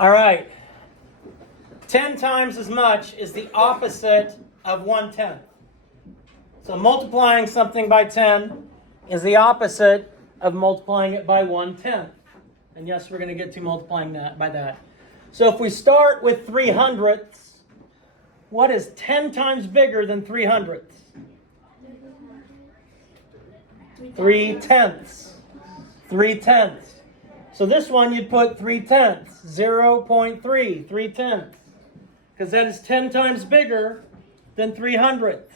All right. 10 times as much is the opposite of 1/10. So multiplying something by 10 is the opposite of multiplying it by 1/10. And yes, we're going to get to multiplying that by that. So if we start with 300ths, what is 10 times bigger than 300ths? 3/10. 3/10. So this one you'd put 3/10, 0.3, 3/10. Because that is 10 times bigger than 300ths.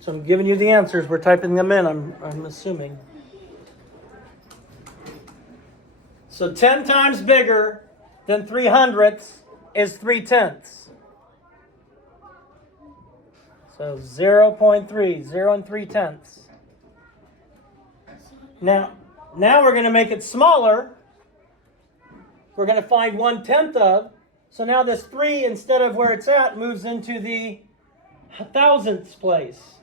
So I'm giving you the answers. We're typing them in, I'm assuming. So 10 times bigger than 300ths is 3/10. So 0.3, 0 and 3/10. Now we're going to make it smaller. We're going to find 1/10 of. So now this 3, instead of where it's at, moves into the thousandths place.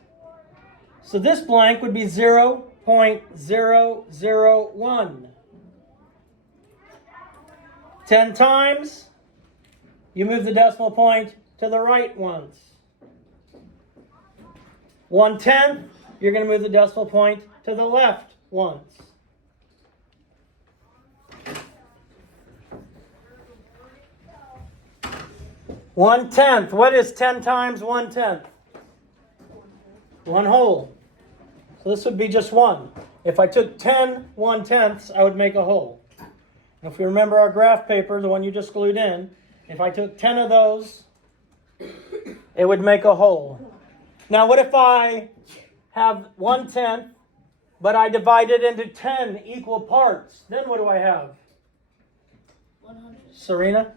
So this blank would be 0.001. 10 times, you move the decimal point to the right once. 1/10, you're going to move the decimal point to the left once. One-tenth. What is 10 times 1/10? 1 whole. So this would be just 1. If I took 10 1/10ths, I would make a whole. And if we remember our graph paper, the one you just glued in, if I took 10 of those, it would make a whole. Now what if I have 1/10, but I divide it into 10 equal parts? Then what do I have? 100. Serena?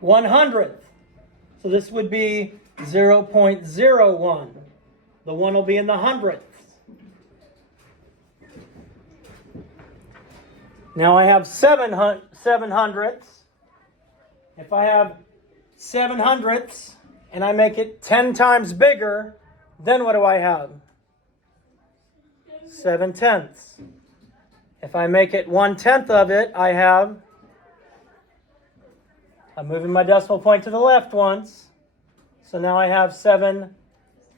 100th. So this would be 0.01. The 1 will be in the hundredths. Now I have 7 hundredths. If I have 7 hundredths and I make it 10 times bigger, then what do I have? 7/10. If I make it 1/10 of it, I'm moving my decimal point to the left once. So now I have 7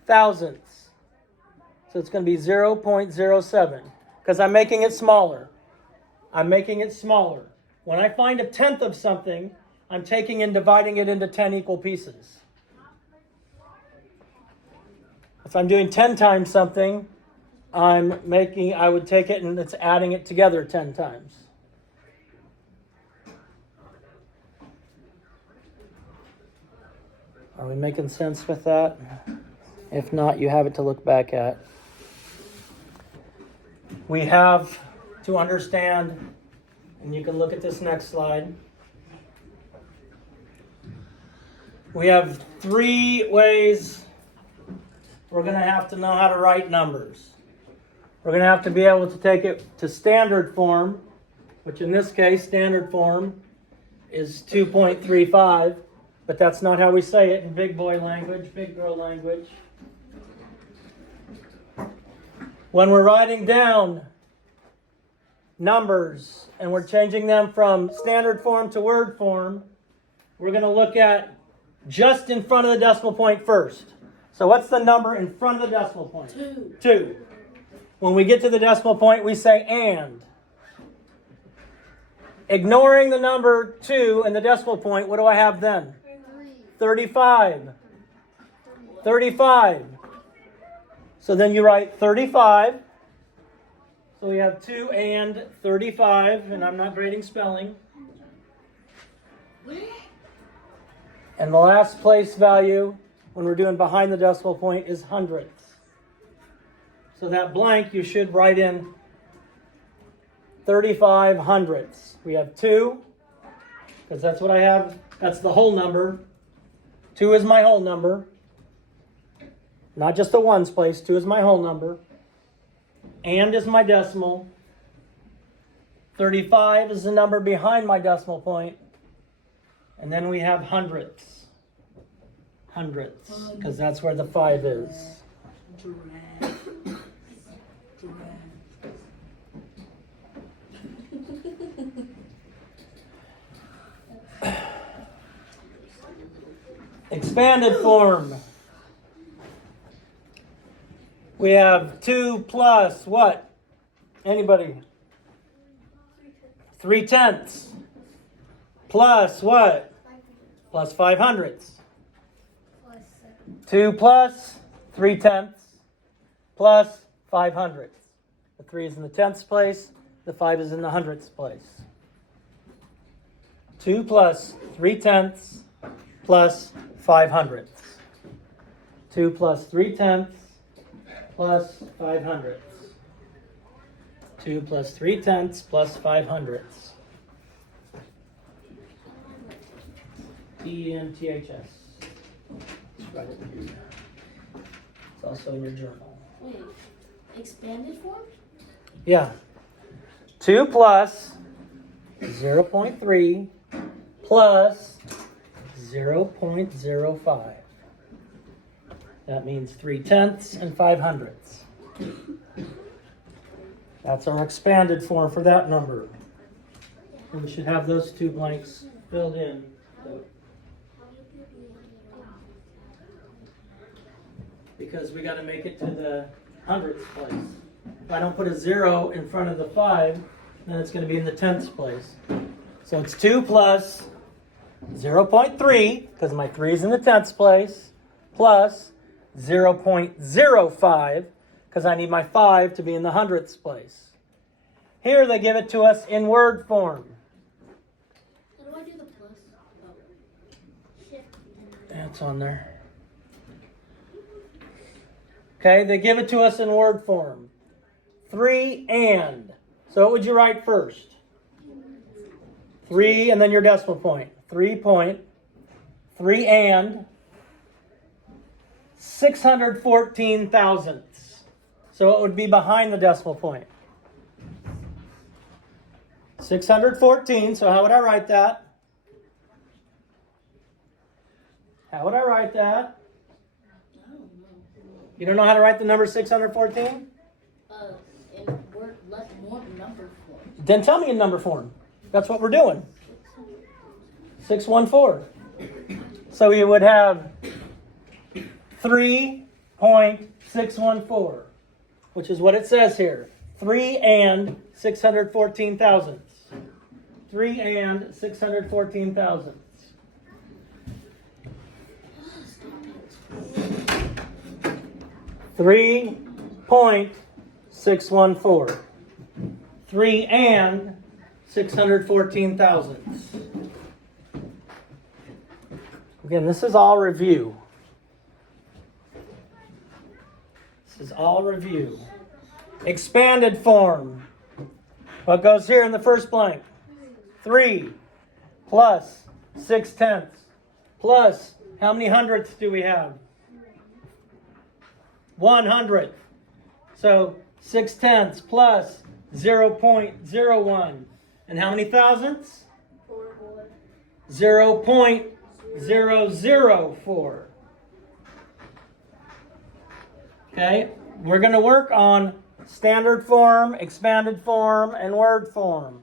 thousandths. So it's going to be 0.07 because I'm making it smaller. I'm making it smaller. When I find a tenth of something, I'm taking and dividing it into 10 equal pieces. If I'm doing 10 times something, I would take it and it's adding it together 10 times. Are we making sense with that? If not, you have it to look back at. We have to understand, and you can look at this next slide. We have 3 ways we're going to have to know how to write numbers. We're going to have to be able to take it to standard form, which in this case, standard form is 2.35, but that's not how we say it in big boy language, big girl language. When we're writing down numbers and we're changing them from standard form to word form, we're going to look at just in front of the decimal point first. So what's the number in front of the decimal point? 2. When we get to the decimal point, we say and. Ignoring the number 2 and the decimal point, what do I have then? 35. 35. So then you write 35. So we have 2 and 35, and I'm not grading spelling. And the last place value, when we're doing behind the decimal point, is hundredths. So that blank, you should write in 35 hundredths. We have 2, because that's what I have. That's the whole number. 2 is my whole number. Not just the ones place. 2 is my whole number. And is my decimal. 35 is the number behind my decimal point. And then we have hundredths. Hundredths, because that's where the 5 is. Expanded form. We have 2 plus what? Anybody? 3/10 plus what? Plus 5/100. Plus 7. 2 plus 3/10 plus 5/100. The 3 is in the tenths place. The 5 is in the hundredths place. 2 plus 3/10 plus 5/100. 2 plus 3/10 plus 5/100. 2 plus 3/10 plus 5/100. TENTHS. Let's write it here. It's also in your journal. Wait. Expanded form? Yeah. 2 plus 0.3 plus 0.05. That means 3/10 and 5/100. That's our expanded form for that number. And we should have those 2 blanks filled in. Because we got to make it to the hundredths place. If I don't put a 0 in front of the 5, then it's going to be in the tenths place. So it's 2 plus 0.3, because my 3 is in the tenths place, plus 0.05, because I need my 5 to be in the hundredths place. Here they give it to us in word form. How do I do the plus? Oh. Shift. That's on there. Okay, they give it to us in word form. 3 and. So what would you write first? 3 and then your decimal point. 3 and 614 thousandths. So it would be behind the decimal point. 614, so how would I write that? How would I write that? I don't know. You don't know how to write the number 614? In word, less more number form. Then tell me in number form. That's what we're doing. 614. So you would have 3.614, which is what it says here. 3 and 614 thousandths. 3 and 614 thousandths. Three 0.614. 3 and 614 thousandths. Again, this is all review. This is all review. Expanded form. What goes here in the first blank? 3 plus 6/10 plus, how many hundredths do we have? 100. So 6/10 plus 0.01. And how many thousandths? 0.004. Okay, we're going to work on standard form, expanded form, and word form.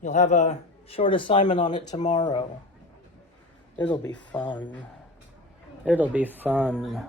You'll have a short assignment on it tomorrow. It'll be fun. It'll be fun.